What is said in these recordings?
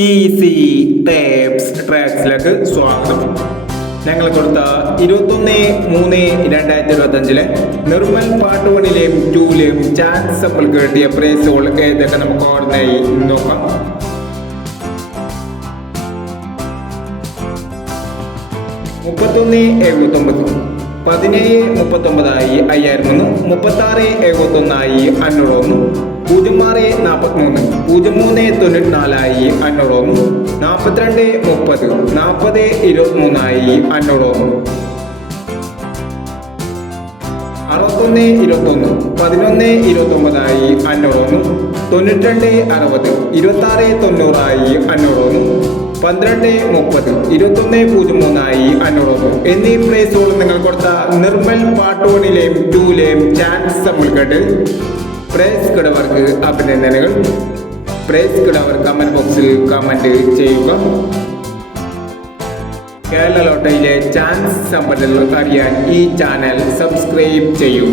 Easy tapes ട്രാക്സിലേക്ക് സ്വാഗതം. ഞങ്ങൾ കൊടുത്ത ഇരുപത്തൊന്ന് മൂന്ന് രണ്ടായിരത്തി ഇരുപത്തി അഞ്ചിലെ നിർമ്മൽ പാർട്ട് വണ്ണിലെയും ടൂലെയും ചാൻസ് സമ്പിൾ കിട്ടിയ പ്രൈസുകൾ ഏതൊക്കെ നമുക്ക് ഓർമ്മയായി നോക്കാം. മുപ്പത്തൊന്ന് എഴുപത്തൊമ്പത്. പതിനേഴ് മുപ്പത്തൊമ്പതായി അയ്യായിരം ഒന്ന് മുപ്പത്താറ് എഴുപത്തൊന്നായി അഞ്ഞൂറ് ഒന്ന്. പൂജ്യം ആറ് നാൽപ്പത്തിമൂന്ന് പൂജ്യം മൂന്ന് തൊണ്ണൂറ്റി നാലായി അഞ്ഞൂറ് ഒന്ന് നാൽപ്പത്തിരണ്ട് മുപ്പത് നാൽപ്പത് ഇരുപത്തിമൂന്നായി അഞ്ഞൂറ് ഒന്ന് അറുപത്തൊന്ന് ഇരുപത്തൊന്ന് പതിനൊന്ന് ഇരുപത്തൊമ്പതായി അഞ്ഞൂറൊന്ന് തൊണ്ണൂറ്റിരണ്ട് അറുപത് ഇരുപത്തി ആറ് തൊണ്ണൂറായി അഞ്ഞൂറൊന്ന് പന്ത്രണ്ട് മുപ്പത് ഇരുപത്തൊന്ന് പൂജ്യം മൂന്നായി അഞ്ഞൂറൊന്ന് എന്നീ പ്ലേസുകൾ നിങ്ങൾ കൊടുത്ത നിർമ്മൽ പാർട്ട് വണ്ണിലെയും ടൂലെയും ചാൻസ് നമ്മൾ കേട്ട് പ്രേസ് കിടവർക്ക് അഭിനന്ദനങ്ങൾ. പ്രേസ് കിടവർ കമന്റ് ബോക്സിൽ കമന്റ് ചെയ്യുക. കേരള ലോട്ടറിയിലെ ചാൻസ് സമ്പന്നകൾ അറിയാൻ ഈ ചാനൽ സബ്സ്ക്രൈബ് ചെയ്യൂ.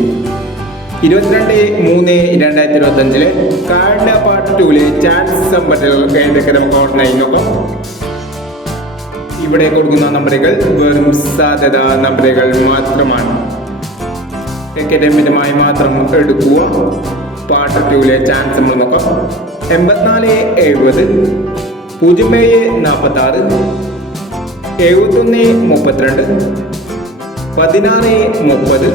ഇരുപത്തിരണ്ട് മൂന്ന് രണ്ടായിരത്തി ഇരുപത്തി കാർഡ് പാർട്ട് ടൂലെ ചാൻസ് സമ്പന്നകൾ ഏതൊക്കെ നമുക്ക് ഓൺലൈൻ നോക്കാം. ഇവിടെ കൊടുക്കുന്ന നമ്പറുകൾ വെറും സാധ്യത നമ്പറുകൾ മാത്രമാണ്. മിതമായി മാത്രം എടുക്കുക. പാർട്ട് ടൂലെ ചാൻസ് നമ്മൾ നോക്കാം. എൺപത്തിനാല് എഴുപത് പൂജ്യം ഏഴ് നാൽപ്പത്തി ആറ് എഴുപത്തൊന്ന് മുപ്പത്തിരണ്ട് പതിനാറ് മുപ്പത്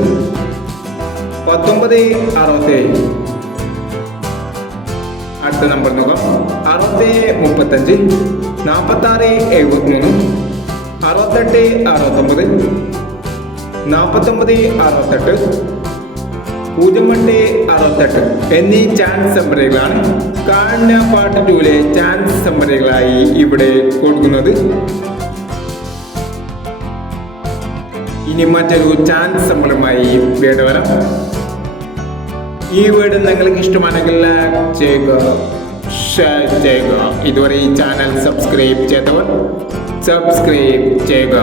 പത്തൊമ്പത് അറുപത്തേഴ്. അടുത്ത നമ്പർ നോക്കാം. അറുപത്തേഴ് മുപ്പത്തഞ്ച് നാൽപ്പത്താറ് എഴുപത്തിമൂന്ന് അറുപത്തെട്ട് അറുപത്തൊമ്പത് നാൽപ്പത്തൊമ്പത് അറുപത്തെട്ട് പൂജ്യം എട്ട് അറുപത്തെട്ട് എന്നീ ചാൻസ് നമ്പറുകളാണ് കാണ പാർട്ട് ടൂലെ ചാൻസ് നമ്പറുകളായി ഇവിടെ കൊടുക്കുന്നത്. ഇനി മറ്റൊരു ചാൻസ് നമ്മളുമായി വേട് വരാം. ഈ വീട് നിങ്ങൾക്ക് ഇഷ്ടമാണെങ്കിൽ ചെയ്യുക ഷെയർ ചെയ്യുക. ഇതുവരെ ഈ ചാനൽ സബ്സ്ക്രൈബ് ചെയ്തവർ സബ്സ്ക്രൈബ് ചെയ്യുക.